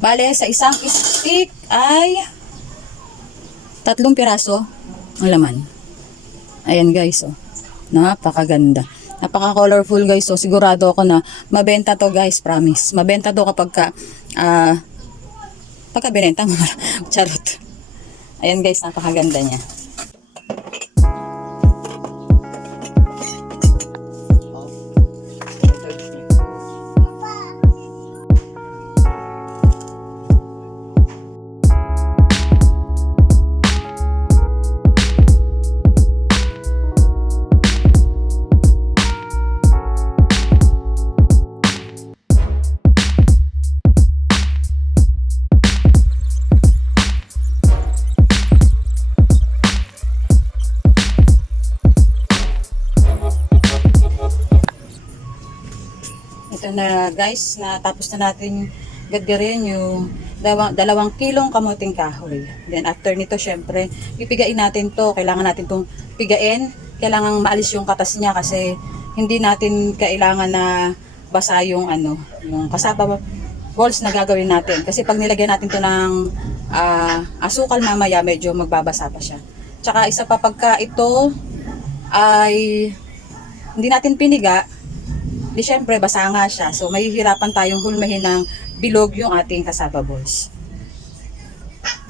Bale, sa isang stick ay tatlong piraso ang laman. Ayan guys, oh. Napakaganda. Napaka-colorful guys. So, sigurado ako na mabenta to guys, promise. Mabenta to kapag ka, ah, pagka binenta mo. Charot. Ayan guys, napakaganda niya. Ito na guys, natapos na natin gadgarin yung dalawang, dalawang kilong kamuting kahoy. Then after nito, syempre, pipigain natin to. Kailangan natin tong pigain. Kailangan maalis yung katas niya kasi hindi natin kailangan na basa yung ano, yung kasaba balls na gagawin natin. Kasi pag nilagyan natin to ng ah, asukal mamaya, medyo magbabasa pa siya. Tsaka isa pa pagka ito ay hindi natin piniga, di syempre basa nga siya. So mahihirapan tayong hulmahin ng bilog yung ating kasaba balls.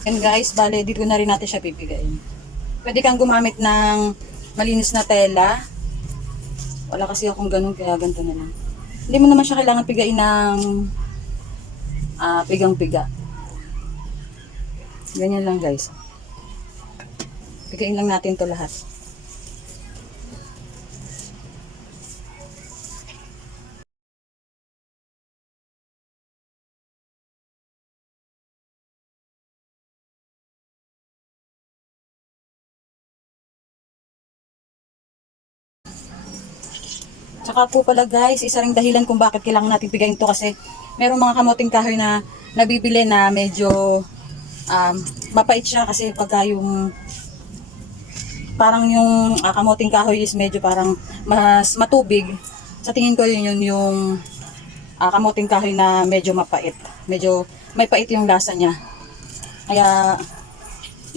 And guys, bale dito na rin natin siya pipigain. Pwede kang gumamit ng malinis na tela. Wala kasi akong ganun kaya ganito na lang. Hindi mo naman siya kailangan pigain ng ah, pigang-piga. Ganyan lang guys. Pigain lang natin to lahat. Tsaka po pala guys, isa ring dahilan kung bakit kailangan natin pigayin to kasi merong mga kamoting kahoy na nabibili na medyo um, mapait siya kasi pagka yung parang yung ah, kamoting kahoy is medyo parang mas matubig. Sa tingin ko yun yun yung ah, kamoting kahoy na medyo mapait. Medyo may pait yung lasa niya. Kaya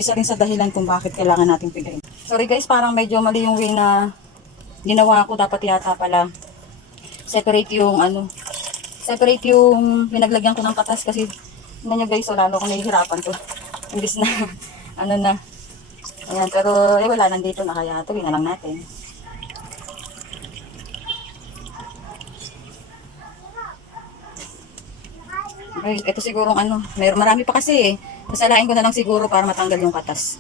isa rin sa dahilan kung bakit kailangan natin pigayin. Sorry guys, parang medyo mali yung way na ginawa ko dapat yata pala separate yung ano separate yung pinaglagyan ko ng katas kasi hindi nyo guys so lalo ko nahihirapan to imbis na ano na ayan pero eh wala nandito na kaya tuloy na lang natin Okay, ito siguro ano, may marami pa kasi eh. Masalain ko na lang siguro para matanggal yung katas.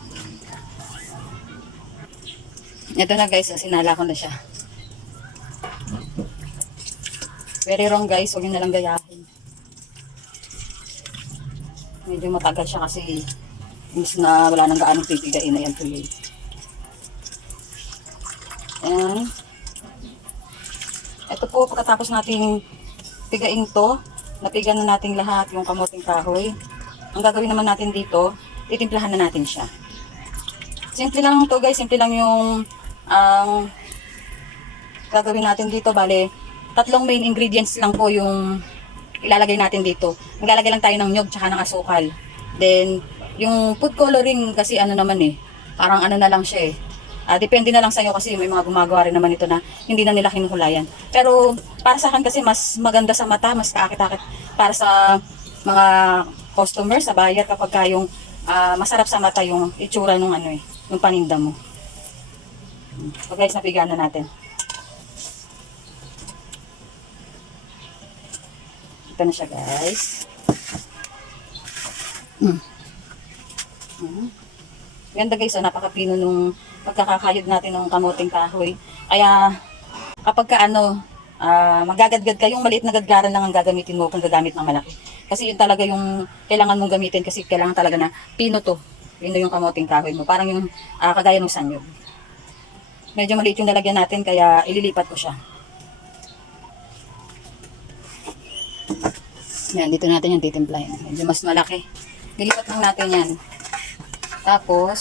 Ito na guys, sinala ko na siya. Very wrong guys, huwag nyo na lang gayahin. Medyo matagal siya kasi imbis na wala nang gaanong pipigain na yan tuloy. Ayan. Ito po, pagkatapos nating pigain to, napigan na natin lahat yung kamuting kahoy. Ang gagawin naman natin dito, titimplahan na natin siya. Simple lang to guys, simple lang yung ang gagawin natin dito. Bale, tatlong main ingredients lang po yung ilalagay natin dito. Maglalagay lang tayo ng nyog tsaka ng asukal. Then, yung food coloring kasi ano naman eh, parang ano na lang siya eh. Ah, depende na lang sa'yo kasi may mga gumagawa rin naman ito na hindi na nila kinuhulayan. Pero para sa akin kasi mas maganda sa mata, mas kaakit-akit para sa mga customer, sa buyer kapag ka yung ah, masarap sa mata yung itsura ng ano eh, yung paninda mo. So guys, napigaan na natin. Ito na siya guys. Hmm. Hmm. Ganda guys, oh, napakapino nung pagkakakayod natin ng kamuting kahoy. Kaya kapag ka ano, ah, magagadgad ka, yung maliit na gadgaran lang ang gagamitin mo kung gagamit ng malaki. Kasi yun talaga yung kailangan mong gamitin kasi kailangan talaga na pino to. Na yung kamuting kahoy mo. Parang yung ah, kagaya ng sanyog. Medyo maliit yung nalagyan natin kaya ililipat ko siya. Yan, dito natin yung titimplahin. Medyo mas malaki. Lilipat lang natin yan. Tapos,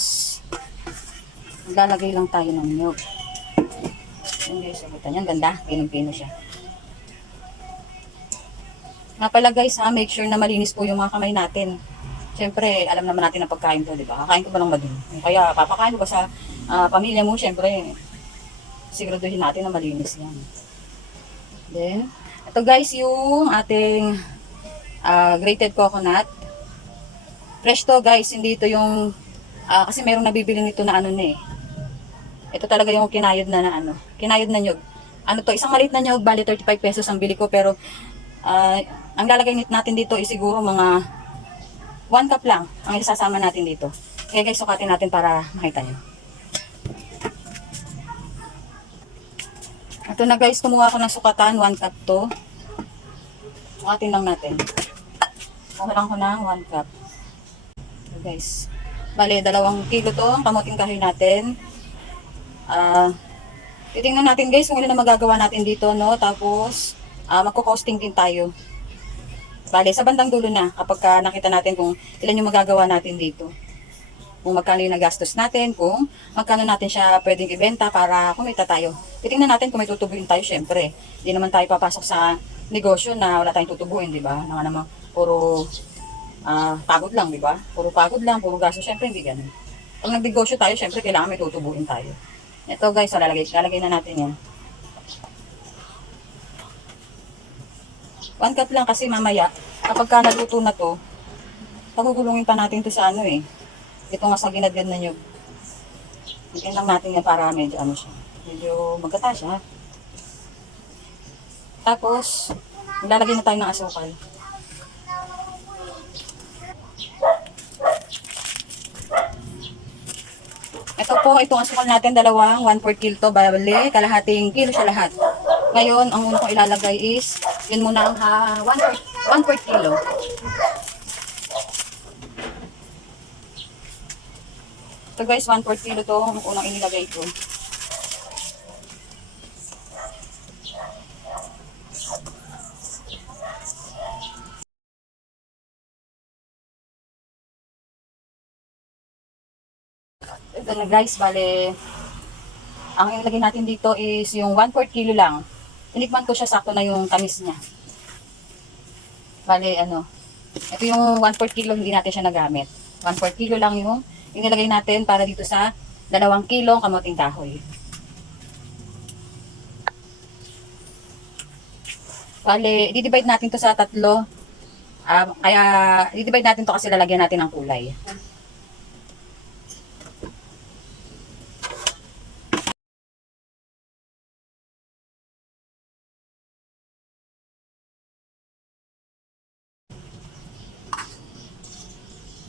maglalagay lang tayo ng nyog. Yan guys, sagutan yan. Ganda. Pinong-pino siya. Nga pala guys ha, make sure na malinis po yung mga kamay natin. Siyempre, alam naman natin ang pagkain to, di ba? Kakain ko ba ng madumi? Kaya papakain ko ba sa ah, pamilya mo, siyempre, siguraduhin natin na malinis yan. Then, ito guys yung ating ah, grated coconut. Fresh to guys, hindi ito yung, ah, kasi merong nabibili nito na ano na eh. Ito talaga yung kinayod na, na ano, kinayod na nyog. Ano to, isang maliit na nyog, bali 35 pesos ang bili ko, pero ah, ang lalagay natin dito is siguro mga 1 cup lang ang isasama natin dito. Kaya guys, sukatin natin para makita nyo. Ito na guys, kumuha ako ng sukatan, 1 cup to. Sukatin lang natin. Kuha ko ng 1 cup. So guys, bale, dalawang kilo to ang kamuting kahoy natin. Ah, titingnan natin guys kung ano na magagawa natin dito, no? Tapos, ah magko-costing din tayo. Bale, sa bandang dulo na, kapag ka nakita natin kung ilan yung magagawa natin dito. Kung magkano yung nagastos natin, kung magkano natin siya pwedeng ibenta para kumita tayo. Titingnan natin kung may tutubuin tayo, syempre. Hindi naman tayo papasok sa negosyo na wala tayong tutubuin, di ba? Na nga naman, puro ah, pagod lang, di ba? Puro pagod lang, puro gasto, syempre hindi ganun. Pag nagnegosyo tayo, syempre kailangan may tutubuin tayo. Ito guys, so lalagay, lalagay na natin yan. One cup lang kasi mamaya, kapag ka naluto na to, pagugulungin pa natin to sa ano eh. Ito nga sa ginagad na nyug. Bigyan lang natin yan para medyo ano siya. Medyo magkata siya. Tapos, lalagay na tayo ng asukal. Ito po, itong asukal natin, dalawang 1 4 kilo to, bali, kalahating kilo siya lahat. Ngayon, ang una kong ilalagay is, yun muna ang ha, 1 4 kilo. Ito guys, 1 4 kilo to, ang unang inilagay ko. Ito na guys, bale, ang ilagay natin dito is yung 1 4 kilo lang. Tinikman ko siya, sakto na yung tamis niya. Bale, ano, ito yung 1 4 kilo, hindi natin siya nagamit. 1 4 kilo lang yung inilagay natin para dito sa 2 kilo kamuting kahoy. Bale, i-divide natin to sa tatlo. Ah, kaya, i-divide natin to kasi lalagyan natin ng kulay.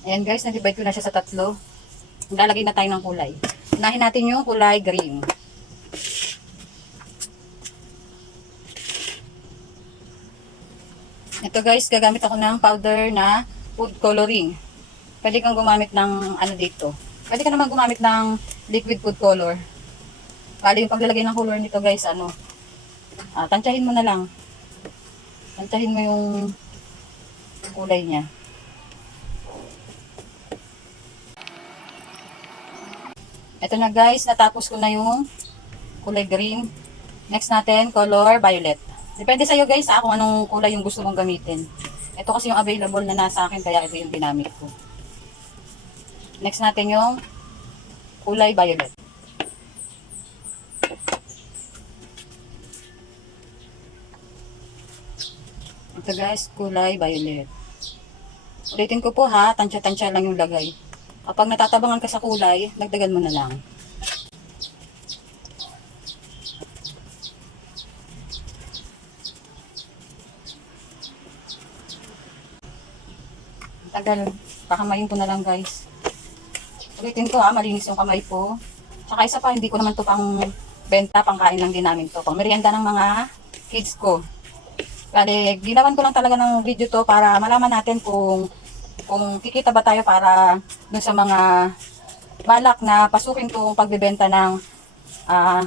Ayan guys, na-divide ko na siya sa tatlo. Lalagay na tayo ng kulay. Unahin natin yung kulay green. Ito guys, gagamit ako ng powder na food coloring. Pwede kang gumamit ng ano dito. Pwede ka naman gumamit ng liquid food color. Bali yung paglalagay ng color nito guys, ano, ah, tansyahin mo na lang. Tansyahin mo yung kulay niya. Ito na guys, natapos ko na yung kulay green. Next natin, color violet. Depende sa'yo guys ha, kung anong kulay yung gusto mong gamitin. Ito kasi yung available na nasa akin, kaya ito yung ginamit ko. Next natin yung kulay violet. Ito guys, kulay violet. Ulitin ko po ha, tansya-tansya lang yung lagay. Kapag natatabangan ka sa kulay, dagdagan mo na lang. Tagal, kakamayin ko na lang guys. Ulitin ko ha, malinis yung kamay ko. Tsaka isa pa, hindi ko naman to pang benta, pang kain lang din namin to. Pang merienda ng mga kids ko. Kaya ginawan ko lang talaga ng video to para malaman natin kung kung kikita ba tayo para dun sa mga balak na pasukin tong pagbebenta ng ah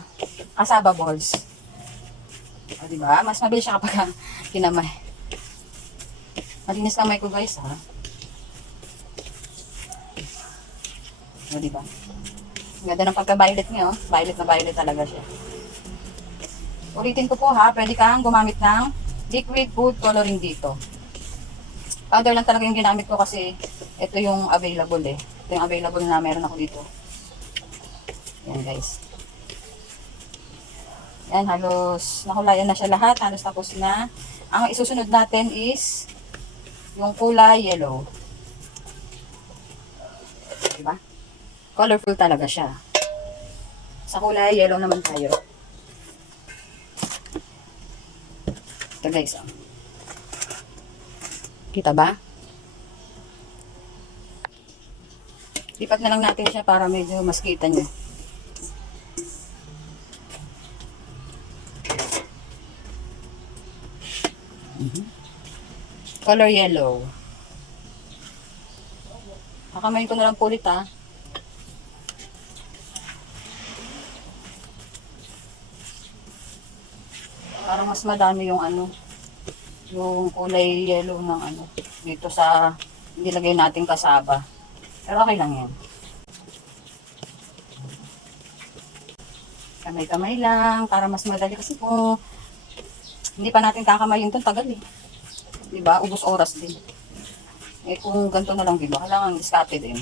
asaba balls. O, di ba? Mas mabilis siya kapag kinamay. Malinis kamay ko guys ha. O, di ba? Ang Ganda ng pagka-violet niya, oh. Violet na violet talaga siya. Ulitin ko po ha, pwede kang gumamit ng liquid food coloring dito. Powder lang talaga yung ginamit ko kasi ito yung available eh. Ito yung available na meron ako dito. Yan guys. Yan, halos nakulayan na siya lahat. Halos tapos na. Ang isusunod natin is yung kulay yellow. Diba? Colorful talaga siya. Sa kulay yellow naman tayo. Ito guys, oh. Kita ba? Lipat na lang natin siya para medyo mas kita niyo. Mhm. Color yellow. Kakamayin ko na lang po ulit ah. Para mas madami yung ano, yung kulay yellow ng ano, dito sa nilagay nating kasaba. Pero okay lang yan. Kamay-kamay lang, para mas madali. Kasi kung hindi pa natin kakamayin ito, tagal eh. Diba? Ubus oras din. Eh kung ganito na lang, diba? Kailangan diskarte din.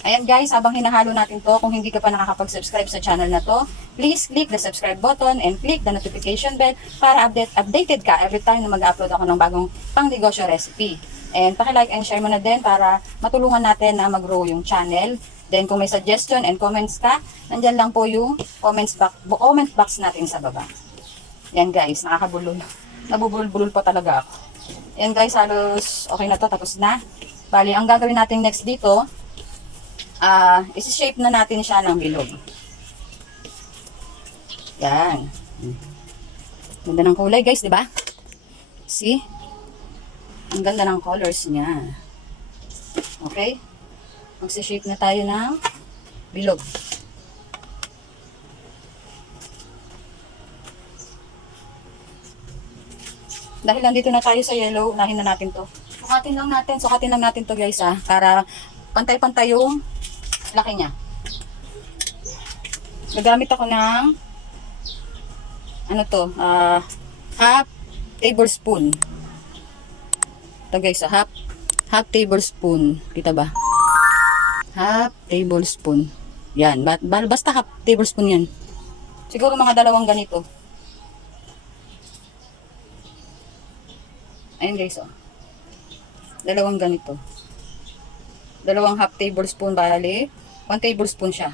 Ayan guys, habang hinahalo natin to, kung hindi ka pa nakakapag-subscribe sa channel na to, please click the subscribe button and click the notification bell para update, updated ka every time na mag-upload ako ng bagong pang-negosyo recipe. And paki-like and share mo na din para matulungan natin na mag-grow yung channel. Then kung may suggestion and comments ka, nandyan lang po yung comments box, comment box natin sa baba. Yan guys, nakakabulol. Nabubulol-bulol pa talaga ako. Yan guys, halos okay na to, tapos na. Bali, ang gagawin natin next dito, ah, isi-shape na natin siya ng bilog. Yan. Ganda ng kulay guys, di ba? See? Ang ganda ng colors niya. Okay? Magsi-shape na tayo ng bilog. Dahil nandito na tayo sa yellow, unahin na natin to. Sukatin lang natin, sukatin lang natin to guys ah, para pantay-pantay yung laki niya. Gagamit ako ng ano to, ah, half tablespoon. Ito guys, ah, half half tablespoon. Kita ba? Half tablespoon. Yan, ba, ba- basta half tablespoon yan. Siguro mga dalawang ganito. Ayun guys, oh. Dalawang ganito. Dalawang half tablespoon bali. One tablespoon siya.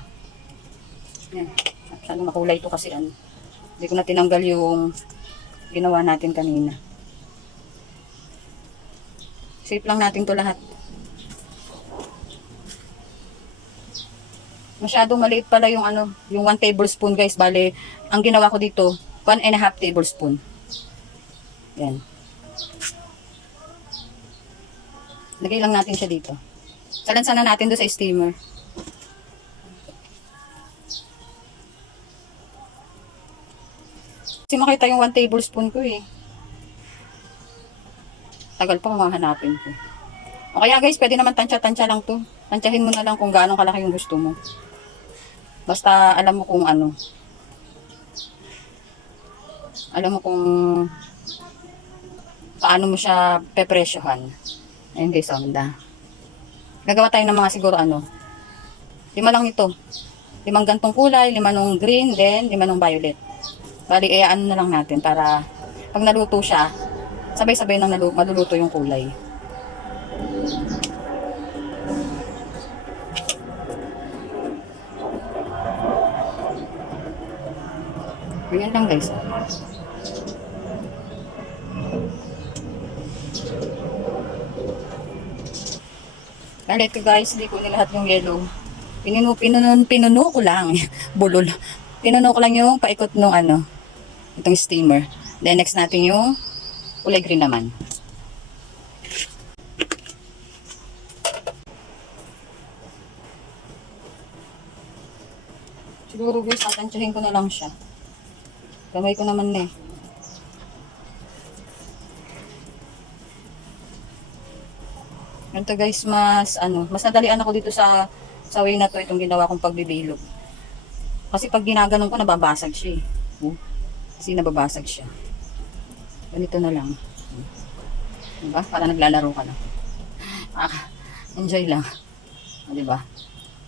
Yan. Masyadong makulay ito kasi ano. Hindi ko na tinanggal yung ginawa natin kanina. Shape lang natin to lahat. Masyadong maliit pala yung ano, yung 1 tablespoon guys. Bale, ang ginawa ko dito, 1 and a half tablespoon. Yan. Lagay lang natin siya dito. Salansan na natin doon sa steamer. Kasi makita yung 1 tablespoon ko eh. Tagal pa kung hahanapin ko. O kaya guys, pwede naman tansya-tansya lang to. Tansyahin mo na lang kung gaano kalaki yung gusto mo. Basta alam mo kung ano. Alam mo kung paano mo siya pepresyohan. Ayun guys, onda. Gagawa tayo ng mga siguro ano. Lima lang ito. Limang gantong kulay, lima nung green, then lima nung violet. Bali, eh, ano na lang natin para pag naluto siya, sabay-sabay nang nalu- maluluto yung kulay. Ganyan lang guys. Bali, ito guys, hindi ko nilahat yung yellow. Pinuno, pinuno, pinuno ko lang. Bulol. Pinuno ko lang yung paikot nung ano, itong steamer. Then next natin yung kulay green naman. Siguro guys, tatansyahin ko na lang siya. Kamay ko naman na eh. Ganito guys, mas ano, mas nadalian ako dito sa sa way na to itong ginawa kong pagbibilog. Kasi pag ginaganon ko, nababasag siya eh. Oh, Kasi nababasag siya. Ganito na lang. Diba? Para naglalaro ka lang. Ah, enjoy lang. O, diba?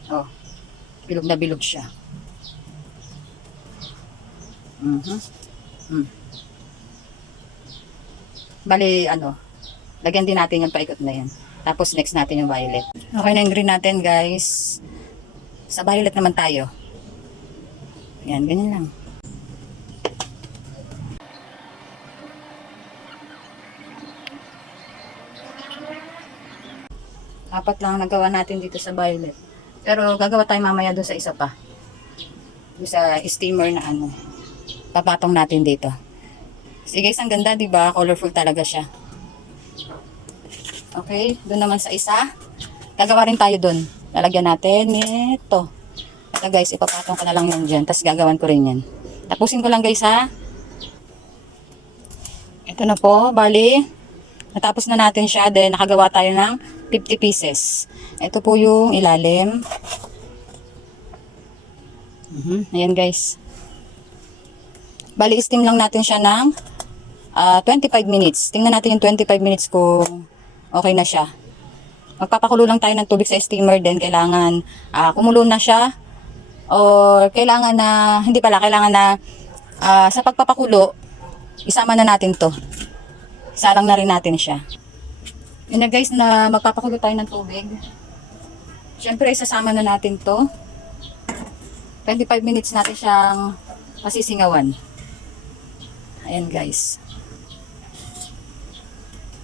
Oh, bilog na bilog siya. Mhm. Mm. Bali, ano, lagyan din natin yung paikot na yan. Tapos next natin yung violet. Okay na yung green natin, guys. Sa violet naman tayo. Yan, ganyan lang. Apat lang ang nagawa natin dito sa violet. Pero gagawa tayo mamaya doon sa isa pa. Doon sa steamer na ano. Papatong natin dito. Sige, guys, ang ganda, di ba? Colorful talaga siya. Okay, doon naman sa isa. Gagawa rin tayo doon. Lalagyan natin ito. Ito guys, ipapatong ko na lang yan dyan. Tapos gagawan ko rin yan. Tapusin ko lang guys ha. Ito na po, bali. Natapos na natin siya. Then nakagawa tayo ng 50 pieces. Ito po yung ilalim. Mhm, Ayan guys. Bali, steam lang natin siya ng ah, 25 minutes. Tingnan natin yung 25 minutes kung okay na siya. Magpapakulo lang tayo ng tubig sa steamer din. Kailangan ah, kumulo na siya. Or kailangan na, hindi pala, kailangan na ah, sa pagpapakulo, isama na natin to. Isalang na rin natin siya. Yun na guys, na magpapakulo tayo ng tubig. Siyempre, isasama na natin to. 25 minutes natin siyang pasisingawan. Ayan guys.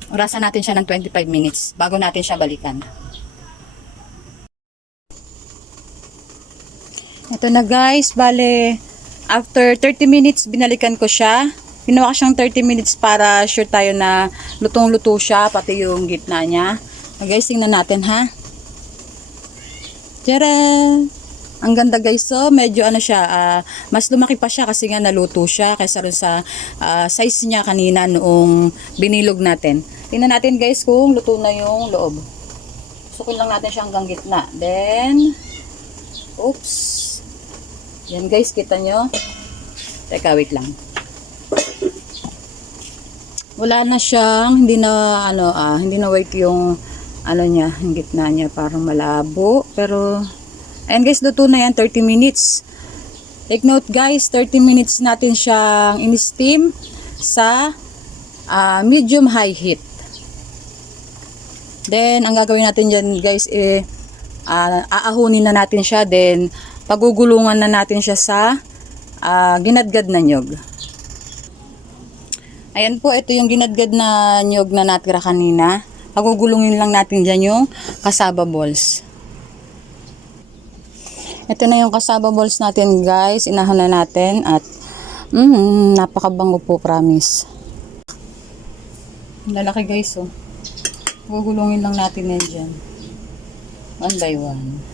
Orasan natin siya ng 25 minutes bago natin siya balikan. Ito na guys, bale, after 30 minutes binalikan ko siya. Ginawa ko siyang 30 minutes para sure tayo na lutong-luto siya, pati yung gitna niya. So guys, tingnan natin ha. Tara! Ang ganda guys, so medyo ano siya, ah, mas lumaki pa siya kasi nga naluto siya kaysa rin sa ah, size niya kanina noong binilog natin. Tingnan natin guys kung luto na yung loob. Sukin lang natin siya hanggang gitna. Then, oops. Yan guys, kita nyo? Teka, wait lang. Wala na siyang, hindi na, ano, ah, hindi na white yung, ano niya, yung gitna niya, parang malabo. Pero, ayan guys, luto na yan, 30 minutes. Take note guys, 30 minutes natin siyang in-steam sa ah, medium high heat. Then, ang gagawin natin dyan guys, eh, ah, aahunin na natin siya. Then, pagugulungan na natin siya sa ah, ginadgad na nyog. Ayan po, ito yung ginadgad na nyog na natira kanina. Pagugulungin lang natin dyan yung kasaba balls. Ito na yung kasaba balls natin guys. Inahon na natin at mm, napakabango po promise. Lalaki guys oh. Gugulungin lang natin yan dyan. One by one.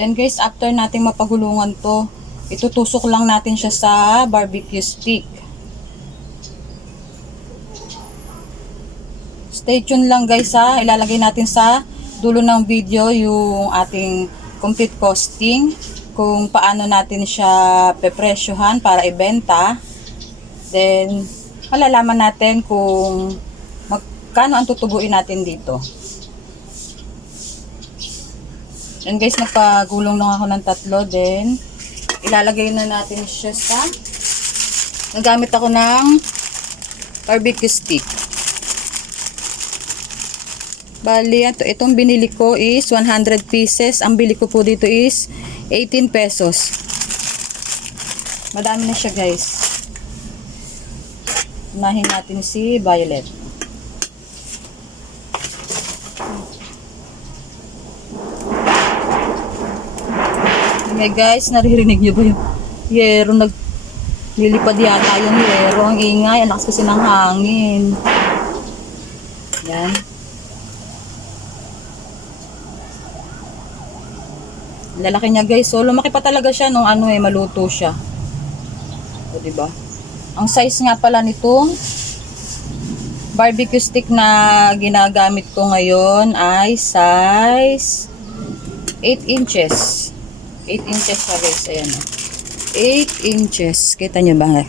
Then guys, after natin mapagulungan to, itutusok lang natin siya sa barbecue stick. Stay tuned lang guys ha. Ilalagay natin sa dulo ng video yung ating complete costing. Kung paano natin siya pepresyohan para ibenta. Then, malalaman natin kung magkano ang tutubuin natin dito. Yan guys, nagpagulong lang ako ng tatlo. Then, ilalagay na natin siya sa... Nagamit ako ng barbecue stick. Bali, ito, itong binili ko is 100 pieces. Ang bili ko po dito is 18 pesos. Madami na siya guys. Unahin natin si Violet. Okay guys, naririnig niyo ba yung yero nag lilipad yata yung yero. Ang ingay, ang kasi ng hangin. Yan. Lalaki niya guys. So lumaki pa talaga siya nung ano eh maluto siya. O di ba? Ang size nga pala nitong barbecue stick na ginagamit ko ngayon ay size 8 inches. 8 inches pa guys. Ayan o. 8 inches. Kita nyo ba?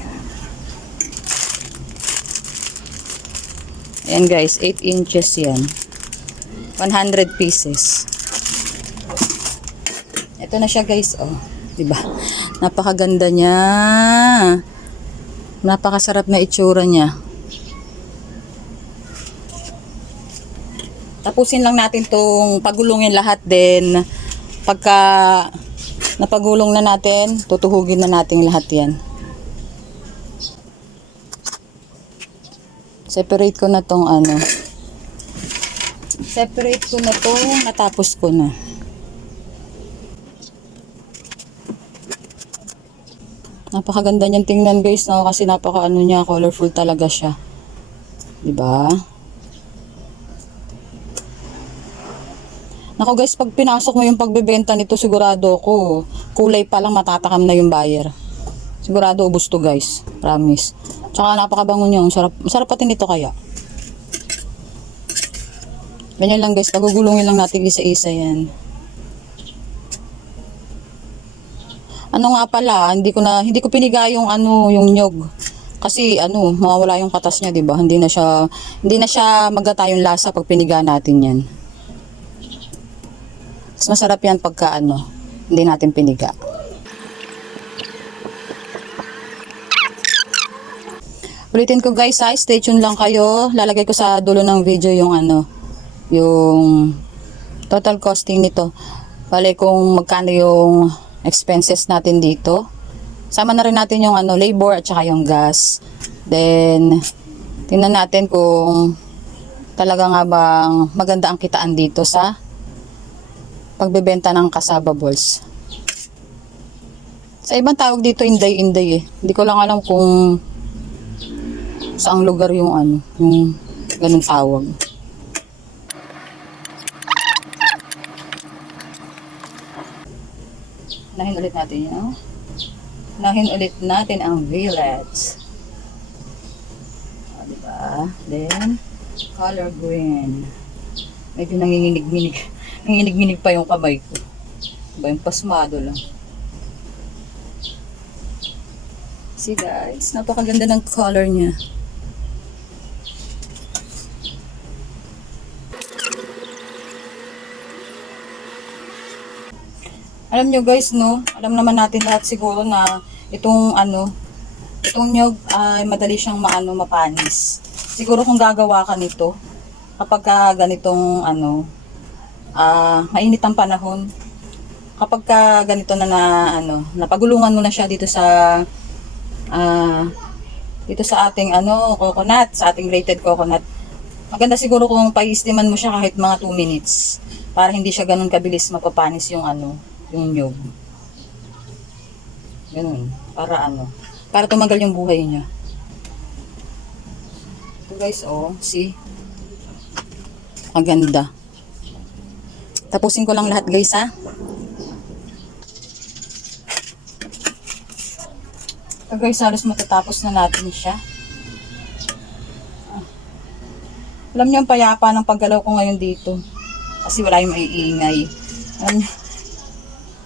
Ayan guys. 8 inches yan. 100 pieces. Ito na siya guys. Oh. Diba? Napakaganda niya. Napakasarap na itsura niya. Tapusin lang natin tong pagulungin lahat din. Pagka napagulong na natin, tutuhugin na natin lahat yan. Separate ko na tong ano. Separate ko na tong natapos ko na. Napakaganda niyan tingnan guys no kasi napaka ano niya colorful talaga siya. 'Di ba? Nako guys, pag pinasok mo yung pagbebenta nito, sigurado ko, kulay pa lang matatakam na yung buyer. Sigurado ubos to guys. Promise. Tsaka napakabango. Ang sarap, masarap pati nito kaya. Ganyan lang guys, pagugulungin lang natin isa-isa yan. Ano nga pala, hindi ko na hindi ko piniga yung ano, yung nyog. Kasi ano, mawawala yung katas niya, 'di ba? Hindi na siya hindi na siya magata yung lasa pag piniga natin 'yan. Mas masarap 'yan pagka ano, hindi natin piniga. Ulitin ko guys, ha, stay tuned lang kayo. Lalagay ko sa dulo ng video yung ano, yung total costing nito. Bale kung magkano yung expenses natin dito. Sama na rin natin yung ano, labor at saka yung gas. Then, tingnan natin kung talaga nga bang maganda ang kitaan dito sa pagbebenta ng kasaba balls. Sa ibang tawag dito, inday-inday eh. Hindi ko lang alam kung saang lugar yung ano, yung ganun tawag. Nahin ulit natin yun. Nahin ulit natin ang village. O, diba? Then, color green. Medyo nanginginig-ginig. Nanginginig-ginig pa yung kamay ko. Diba yung pasmado lang. See guys, napakaganda ng color niya. Alam nyo guys, no? Alam naman natin lahat siguro na itong ano, itong nyog ay madali siyang maano, mapanis. Siguro kung gagawa ka nito, kapag ka ganitong ano, ah, mainit ang panahon, kapag ka ganito na na ano, napagulungan mo na siya dito sa ah, dito sa ating ano, coconut, sa ating grated coconut. Maganda siguro kung paistiman mo siya kahit mga 2 minutes para hindi siya ganun kabilis mapapanis yung ano, yung nyog. Ganun. Para ano, para tumagal yung buhay niya. Ito guys, oh, see? Ang ganda. Tapusin ko lang lahat guys, ha? Ito guys, halos matatapos na natin siya. Alam niyo ang payapa ng paggalaw ko ngayon dito. Kasi wala yung maiingay. Alam niyo,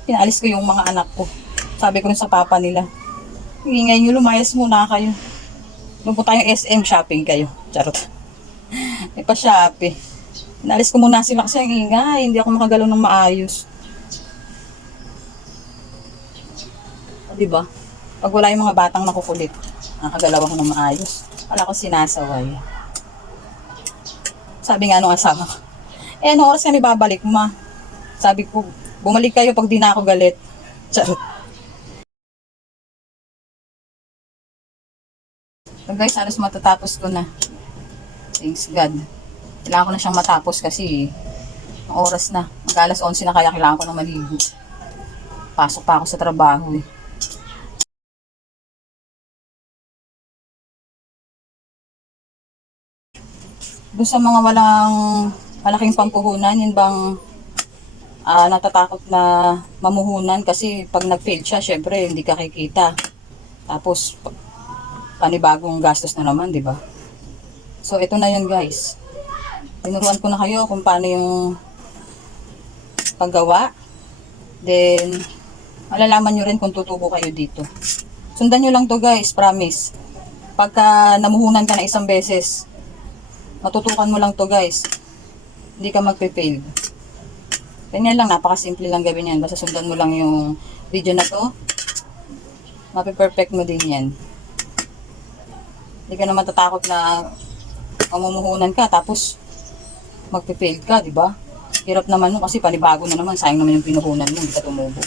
pinalis ko yung mga anak ko. Sabi ko sa papa nila, ingay nyo, lumayas muna kayo. Doon po tayong SM shopping kayo. Charot. May pa-shopee. Pinalis ko muna sila kasi ang ingay. Hindi ako makagalaw ng maayos. O, diba? Pag wala yung mga batang makukulit, nakagalaw ako ng maayos. Wala ko sinasaway. Sabi nga nung asawa ko, eh, ano oras kami babalik, ma? Sabi ko, bumalik kayo pag di na ako galit. Charot. So guys, halos matatapos ko na. Thanks God. Kailangan ko na siyang matapos kasi ang oras na. Mag alas 11 na kaya kailangan ko na maligo. Pasok pa ako sa trabaho eh. Doon sa mga walang malaking pampuhunan, yun bang ah, natatakot na mamuhunan kasi pag nag-fail siya, syempre hindi ka kikita. Tapos, pa- panibagong gastos na naman, di ba? So, ito na yun guys. Tinuruan ko na kayo kung paano yung paggawa Then, malalaman nyo rin kung tutubo kayo dito. Sundan nyo lang to guys, promise. Pagka namuhunan ka na isang beses, matutukan mo lang to guys. Hindi ka magpe-fail. Ganyan lang, napakasimple lang gawin yan. Basta sundan mo lang yung video na to. Mape-perfect mo din yan. Hindi ka naman tatakot na mamumuhunan ka tapos magpe-fail ka, di ba? Hirap naman mo kasi panibago na naman. Sayang naman yung pinuhunan mo, hindi ka tumubo.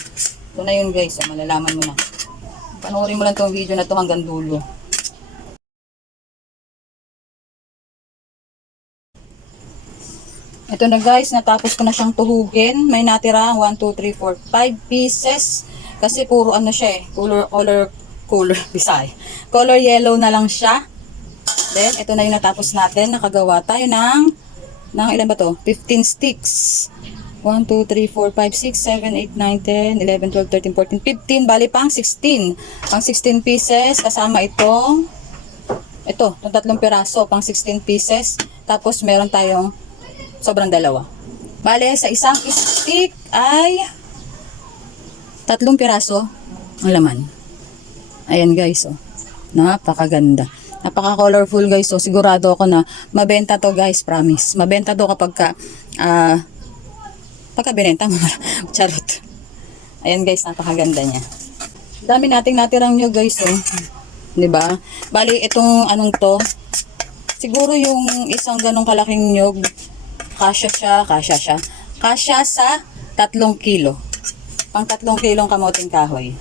Ito na yun guys, malalaman mo na. Panoorin mo lang tong video na to hanggang dulo. Ito na guys, natapos ko na siyang tuhugin. May natira 1, 2, 3, 4, 5 pieces. Kasi puro ano siya eh, color, color, color, bisay. Color yellow na lang siya. Then, ito na yung natapos natin. Nakagawa tayo ng, ng ilan ba to? 15 sticks. 1, 2, 3, 4, 5, 6, 7, 8, 9, 10, 11, 12, 13, 14, 15. Bali pang 16. Pang 16 pieces. Kasama itong, ito, itong tatlong piraso. Pang 16 pieces. Tapos meron tayong sobrang dalawa. Bale, sa isang stick ay tatlong piraso ang laman. Ayan guys, oh. Napakaganda. Napaka-colorful guys. So, sigurado ako na mabenta to guys, promise. Mabenta to kapag ka, ah, pagka binenta mo. Charot. Ayan guys, napakaganda niya. Dami nating natirang nyo guys, oh. ba? Bali, itong anong to, siguro yung isang ganong kalaking nyog, kasya siya, kasya siya. Kasya sa tatlong kilo. Pang tatlong kilong kamoting kahoy.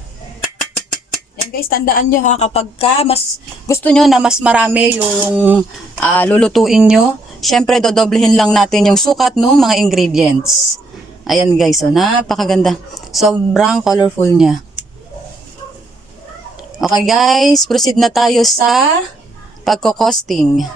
Yan guys, tandaan nyo ha, kapag ka mas gusto nyo na mas marami yung ah, lulutuin nyo, syempre dodoblehin lang natin yung sukat no mga ingredients. Ayan guys, so napakaganda. Sobrang colorful niya. Okay guys, proceed na tayo sa pagkokosting.